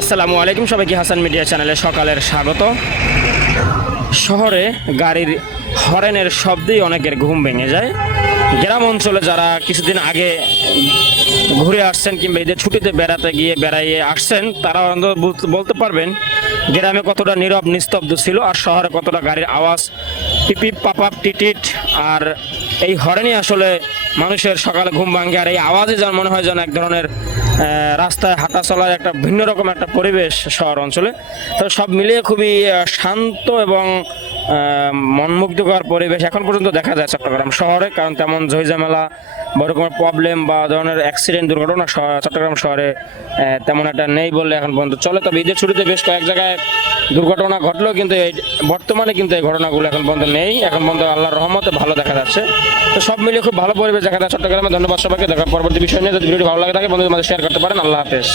আসসালামু আলাইকুম, সবাইকে হাসান মিডিয়া চ্যানেলে সকালের স্বাগত। শহরে গাড়ির হরেনের শব্দেই অনেকের ঘুম ভেঙে যায়। গ্রাম অঞ্চলে যারা কিছুদিন আগে ঘুরে আসছেন কিংবা ঈদের ছুটিতে বেড়াইয়ে আসছেন, তারা অন্তত বলতে পারবেন গ্রামে কতটা নীরব নিস্তব্ধ ছিল আর শহরে কতটা গাড়ির আওয়াজ, পিপিপ পাপাপ টিটিট। আর এই হরেনই আসলে মানুষের সকালে ঘুম ভাঙে। আর এই আওয়াজে যেন মনে হয় যেন এক ধরনের রাস্তায় হাঁটা চলার একটা ভিন্ন রকম একটা পরিবেশ শহর অঞ্চলে। তো সব মিলিয়ে খুবই শান্ত এবং মনমুগ্ধকর পরিবেশ এখন পর্যন্ত দেখা যায় চট্টগ্রাম শহরে। কারণ তেমন ঝইঝামেলা বড় রকমের প্রবলেম বা ধরনের অ্যাক্সিডেন্ট দুর্ঘটনা চট্টগ্রাম শহরে তেমন একটা নেই বললে এখন পর্যন্ত চলে। তবে ঈদের ছুটিতে বেশ কয়েক জায়গায় দুর্ঘটনা ঘটলেও কিন্তু বর্তমানে কিন্তু এই ঘটনাগুলো এখন পর্যন্ত নেই। এখন পর্যন্ত আল্লাহর রহমতে ভালো দেখা যাচ্ছে। তো সব মিলিয়ে খুব ভালো পরিবেশ দেখা যায় চট্টগ্রামে। ধন্যবাদ সবাইকে। দেখা পরবর্তী বিষয় নিয়ে যদি ভিডিওটি ভালো লাগে থাকে বন্ধুদের মাঝে শেয়ার করতে পারেন। আল্লাহ হাফেজ।